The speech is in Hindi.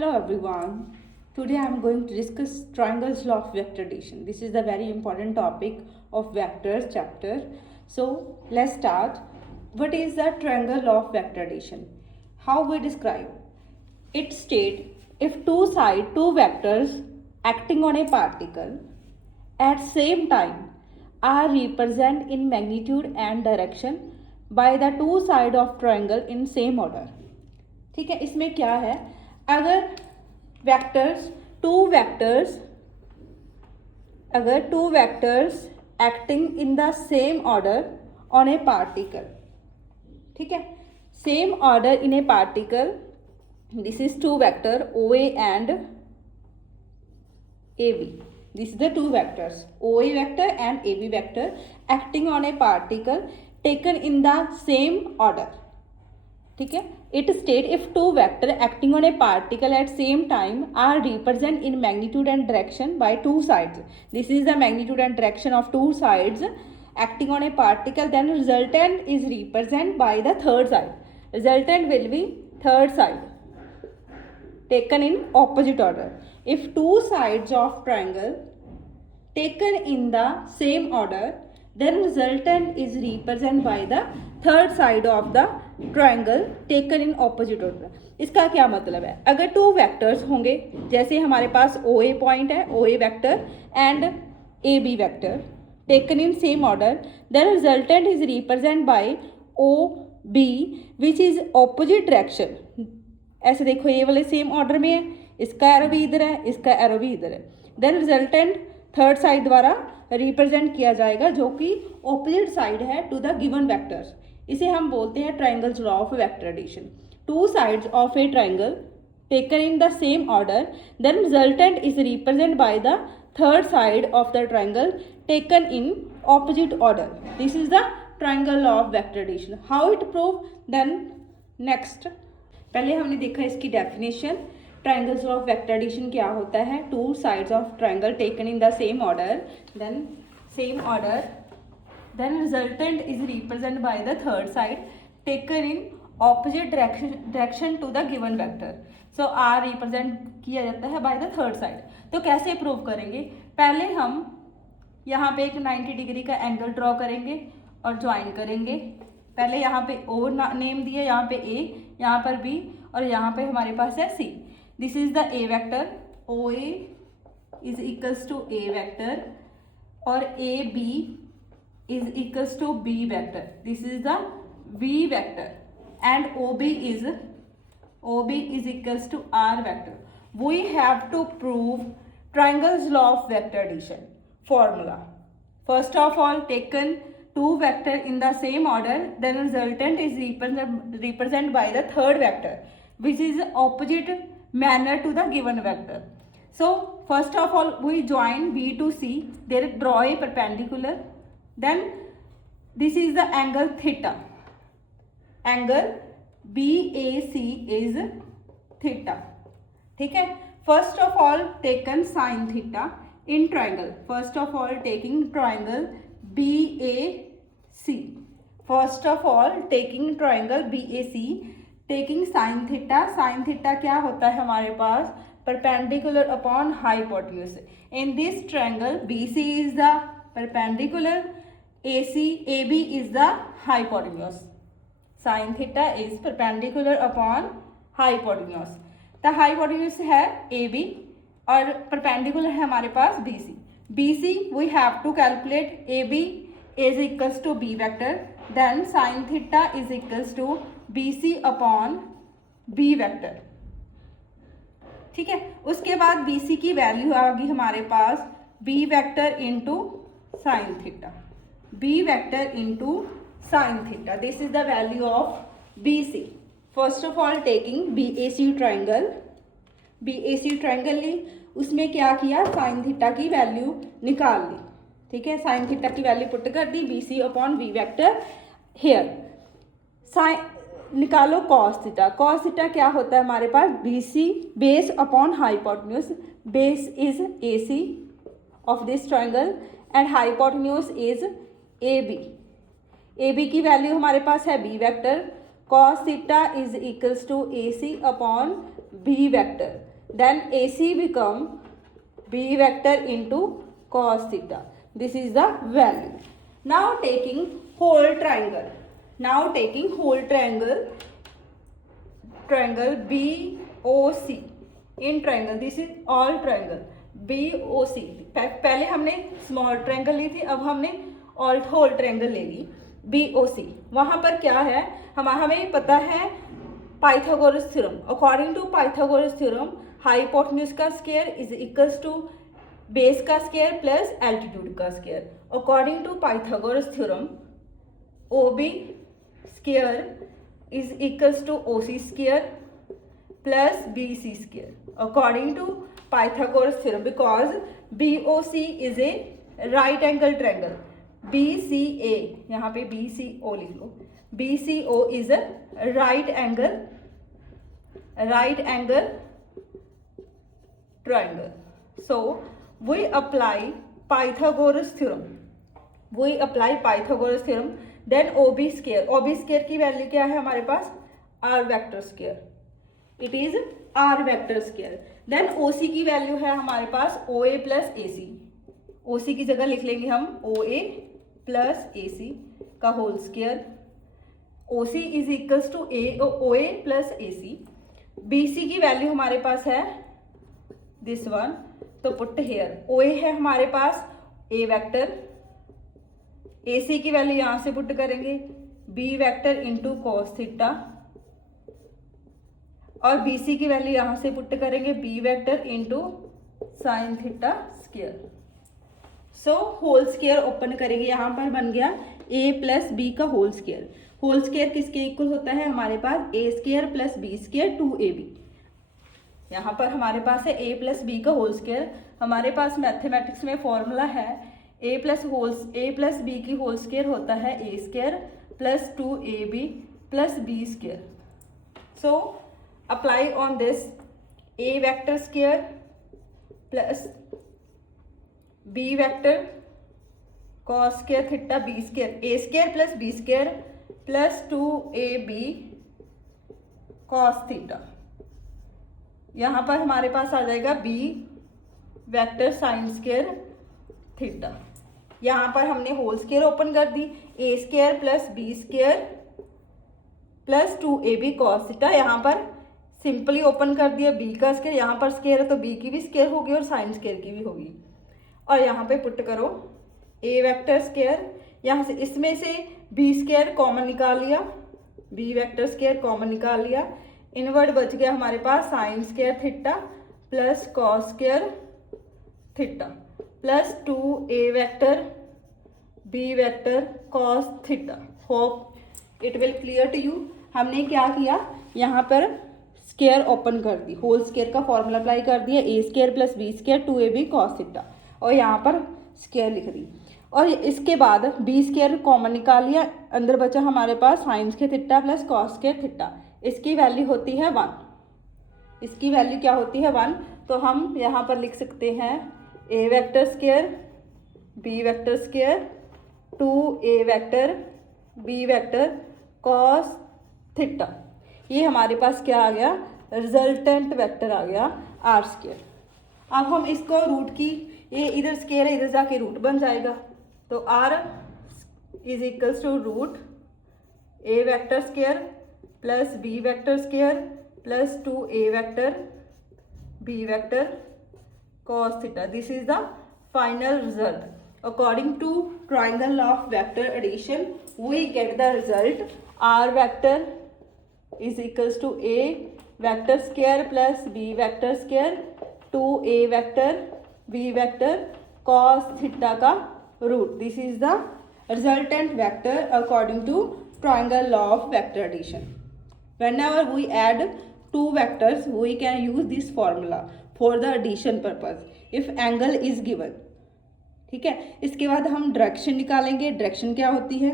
Hello everyone. Today I am going to discuss triangles law of vector addition. This is the very important topic of vectors chapter. So let's start. What is the triangle law of vector addition? How we describe? It states if two vectors acting on a particle at same time are represented in magnitude and direction by the two sides of triangle in same order. ठीक है, इसमें क्या है, अगर two vectors acting in the same order on a particle, ठीक है, same order in a particle, this is two vector O A and A B, this is the two vectors O A vector and A B vector acting on a particle taken in the same order. ठीक है, it state if two vector acting on a particle at same time are represent in magnitude and direction by two sides. This is the magnitude and direction of two sides acting on a particle, then resultant is represented by the third side. Resultant will be third side taken in opposite order. If two sides of triangle taken in the same order, then resultant is represented by the third side of the triangle taken in opposite order. इसका क्या मतलब है, अगर टू वेक्टर्स होंगे, जैसे हमारे पास ओ ए पॉइंट है, O A vector and A B vector taken in same order, then resultant is represented by OB which is opposite direction. ऐसे देखो, ये वाले सेम ऑर्डर में है, इसका एरो भी इधर है, इसका एरो भी इधर है. देन रिजल्टेंट थर्ड साइड द्वारा रिप्रेजेंट किया जाएगा जो कि ऑपोजिट साइड है टू द गिवन वेक्टर्स. इसे हम बोलते हैं triangles law of vector addition. Two sides of a triangle taken in the same order, then resultant is represented by the third side of the triangle taken in opposite order. This is the triangle law of vector addition. How it prove? Then next, पहले हमने देखा इसकी definition. Triangles of vector addition क्या होता है, two sides of triangle taken in the same order, then resultant is represented by the third side taken in opposite direction to the given vector. So R represent किया जाता है बाय द थर्ड साइड. तो कैसे प्रूव करेंगे, पहले हम यहाँ पे एक 90 डिग्री का एंगल ड्रॉ करेंगे और ज्वाइन करेंगे. पहले यहाँ पे ओ नेम दिए, यहाँ पे ए, यहाँ पर बी और यहाँ पे हमारे पास है C. This is the A vector, O A is equals to A vector और A B is equals to B vector. This is the B vector and OB is equals to R vector. We have to prove triangles law of vector addition. Formula. First of all, taken two vector in the same order, then resultant is represented by the third vector, which is opposite manner to the given vector. So first of all, we join B to C. There draw a perpendicular. Then this is the angle theta. Angle BAC is theta. ठीक है, first of all taken sine theta in triangle. First of all taking triangle BAC. First of all taking triangle BAC, taking sine theta. Sine theta क्या होता है हमारे पास, perpendicular upon hypotenuse. In this triangle BC is the perpendicular, AB is the hypotenuse. Sine theta is perpendicular upon hypotenuse. The hypotenuse है ए बी और परपेंडिकुलर है हमारे पास BC we have to calculate A B is equals to B vector, then sine theta is equals to BC upon B vector. ठीक है, उसके बाद BC की वैल्यू आ गई हमारे पास B vector into sine theta, B vector into sin theta. This is the value of BC. First of all taking BAC triangle ली, उसमें क्या किया, sin theta की वैल्यू निकाल ली. ठीक है, sin theta की वैल्यू पुट कर दी, BC upon B vector. Here निकालो cos theta. cos theta क्या होता है हमारे पास, BC base upon hypotenuse. Base is AC of this triangle and hypotenuse is AB. A B की वैल्यू हमारे पास है B vector. Cos theta is equals to AC upon B vector. then AC become B vector into cos theta. This is the value. Now taking whole triangle. Now taking whole triangle BOC in triangle. This is all triangle BOC. पहले हमने स्मॉल ट्रायंगल ली थी, अब हमने ऑल होल ट्रायंगल ले ली BOC. वहाँ पर क्या है, हमें पता है Pythagoras theorem. According to Pythagoras theorem hypotenuse का square is equals to base का स्क्वायर प्लस एल्टीट्यूड का square. According to Pythagoras theorem OB square is equals to OC square plus BC square according to Pythagoras theorem, because BOC is a right angle triangle. BCA, यहाँ पे BCO लिख लो. BCO is a right angle triangle. So we apply Pythagoras theorem. Then OB square की वैल्यू क्या है हमारे पास, R vector square. It is R vector square. Then OC की वैल्यू है हमारे पास OA प्लस AC. OC की जगह लिख लेंगे हम OA प्लस AC का whole square. OC is equals to OA plus AC. BC की वैल्यू हमारे पास है दिस वन, तो पुट हेयर. OA है हमारे पास A वेक्टर, AC की वैल्यू यहां से पुट करेंगे B vector into cos theta, और BC की वैल्यू यहां से पुट करेंगे B vector into sine theta square. So whole square open करेंगे, यहां पर बन गया A प्लस B का होल स्क्वायर. होल स्क्वायर किसके इक्वल होता है हमारे पास, A square plus B square 2AB. यहाँ पर हमारे पास है A प्लस B का होल स्क्वायर. हमारे पास मैथमेटिक्स में फॉर्मूला है A प्लस B की होल स्क्वायर होता है A square plus 2AB plus B square. So apply on this A vector square plus B vector cos square theta B square, A square plus B square plus 2AB cos theta. यहाँ पर हमारे पास आ जाएगा B vector sign square theta. यहाँ पर हमने होल स्क्वायर ओपन कर दी, A square plus B square plus 2AB cos theta. यहाँ पर सिंपली ओपन कर दिया B का स्क्वायर, यहाँ पर स्क्वायर है तो B की भी स्क्वायर होगी और साइन स्क्वायर की भी होगी. और यहाँ पे पुट करो A वेक्टर स्क्वायर, यहाँ से इसमें से B स्क्वायर कॉमन निकाल लिया, B वेक्टर स्क्वायर कॉमन निकाल लिया. इनवर्ड बच गया हमारे पास sine square theta plus cos square theta plus 2A vector B vector cos theta. Hope it will clear to you. हमने क्या किया, यहाँ पर स्क्वायर ओपन कर दी, होल स्क्वायर का फॉर्मूला अप्लाई कर दिया, A square plus B square 2AB cos theta, और यहाँ पर स्क्वायर लिख दी. और इसके बाद B स्क्वायर कॉमन निकाल लिया, अंदर बचा हमारे पास sine square theta plus cos square theta. इसकी वैल्यू होती है 1. इसकी वैल्यू क्या होती है 1. तो हम यहाँ पर लिख सकते हैं A vector square B vector square 2A vector B vector cos theta. ये हमारे पास क्या आ गया, रिजल्टेंट वेक्टर आ गया R स्क्वायर. अब हम इसको रूट की, ये इधर स्क्वायर है इधर जाके रूट बन जाएगा, तो R is equals to root A vector square plus B vector square plus 2A vector B vector cos theta. This is the final result. According to triangle law of vector addition, we get the result R vector is equals to A vector square plus B vector square 2A vector B vector cos theta का root. This is the resultant vector according to triangle law of vector addition. Whenever we add two vectors, we can use this formula for the addition purpose if angle is given. ठीक है. इसके बाद हम डायरेक्शन निकालेंगे. डायरेक्शन क्या होती है,